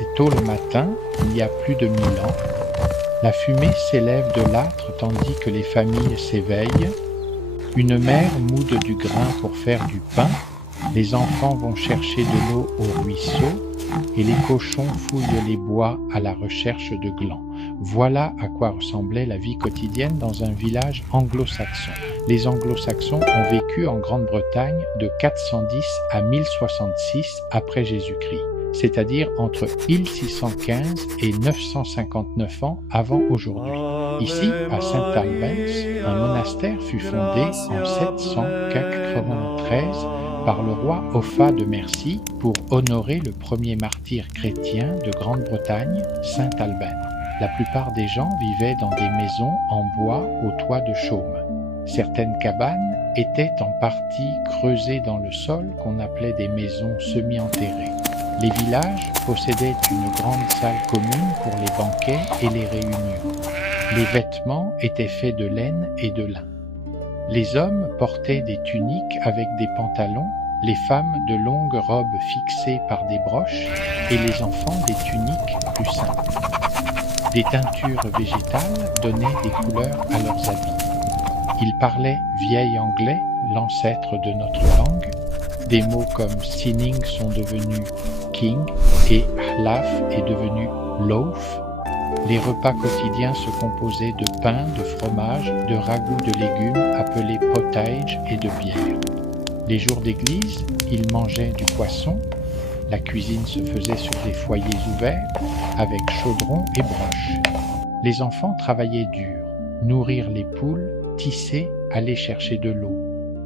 C'est tôt le matin, il y a plus de 1000 ans. La fumée s'élève de l'âtre tandis que les familles s'éveillent. Une mère moude du grain pour faire du pain. Les enfants vont chercher de l'eau au ruisseau et les cochons fouillent les bois à la recherche de glands. Voilà à quoi ressemblait la vie quotidienne dans un village anglo-saxon. Les anglo-saxons ont vécu en Grande-Bretagne de 410 à 1066 après Jésus-Christ, c'est-à-dire entre 1615 et 959 ans avant aujourd'hui. Ici, à St Albans, un monastère fut fondé en 793 par le roi Offa de Mercie pour honorer le premier martyr chrétien de Grande-Bretagne, Saint Alban. La plupart des gens vivaient dans des maisons en bois au toit de chaume. Certaines cabanes étaient en partie creusées dans le sol qu'on appelait des maisons semi-enterrées. Les villages possédaient une grande salle commune pour les banquets et les réunions. Les vêtements étaient faits de laine et de lin. Les hommes portaient des tuniques avec des pantalons, les femmes de longues robes fixées par des broches et les enfants des tuniques plus simples. Des teintures végétales donnaient des couleurs à leurs habits. Ils parlaient vieil anglais, l'ancêtre de notre langue. Des mots comme sinning sont devenus king et hlaf est devenu loaf. Les repas quotidiens se composaient de pain, de fromage, de ragoûts de légumes appelés pottage et de bière. Les jours d'église, ils mangeaient du poisson. La cuisine se faisait sur des foyers ouverts, avec chaudron et broche. Les enfants travaillaient dur, nourrir les poules, tisser, aller chercher de l'eau.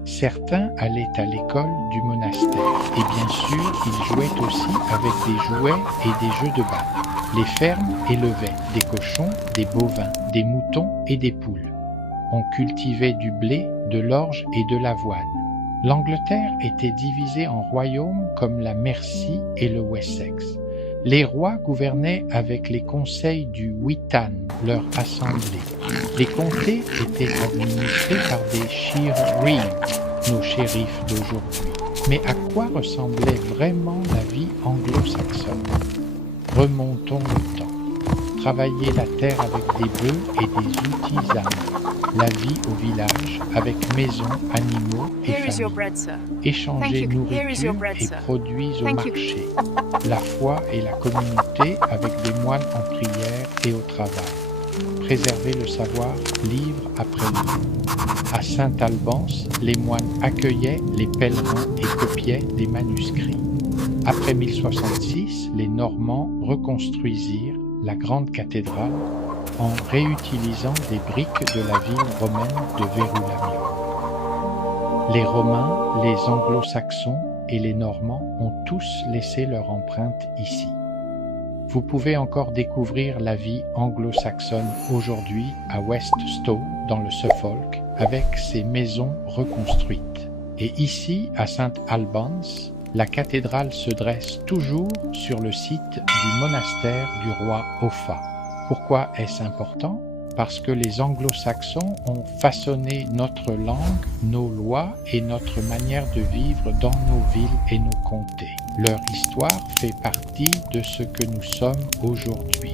Certains allaient à l'école du monastère et bien sûr, ils jouaient aussi avec des jouets et des jeux de balle. Les fermes élevaient des cochons, des bovins, des moutons et des poules. On cultivait du blé, de l'orge et de l'avoine. L'Angleterre était divisée en royaumes comme la Mercie et le Wessex. Les rois gouvernaient avec les conseils du Witan, leur assemblée. Les comtés étaient administrés par des sheriffs, nos shérifs d'aujourd'hui. Mais à quoi ressemblait vraiment la vie anglo-saxonne ? Remontons le temps. Travailler la terre avec des bœufs et des outils à main. La vie au village avec maisons, animaux et familles. Échanger nourriture et produits au marché. La foi et la communauté avec des moines en prière et au travail. Préserver le savoir livre après livre. À Saint Albans, les moines accueillaient les pèlerins et copiaient des manuscrits. Après 1066, les Normands reconstruisirent la grande cathédrale en réutilisant des briques de la ville romaine de Verulamium. Les Romains, les Anglo-Saxons et les Normands ont tous laissé leur empreinte ici. Vous pouvez encore découvrir la vie anglo-saxonne aujourd'hui à West Stow, dans le Suffolk, avec ses maisons reconstruites. Et ici, à St Albans, la cathédrale se dresse toujours sur le site du monastère du roi Offa. Pourquoi est-ce important ? Parce que les anglo-saxons ont façonné notre langue, nos lois et notre manière de vivre dans nos villes et nos comtés. Leur histoire fait partie de ce que nous sommes aujourd'hui.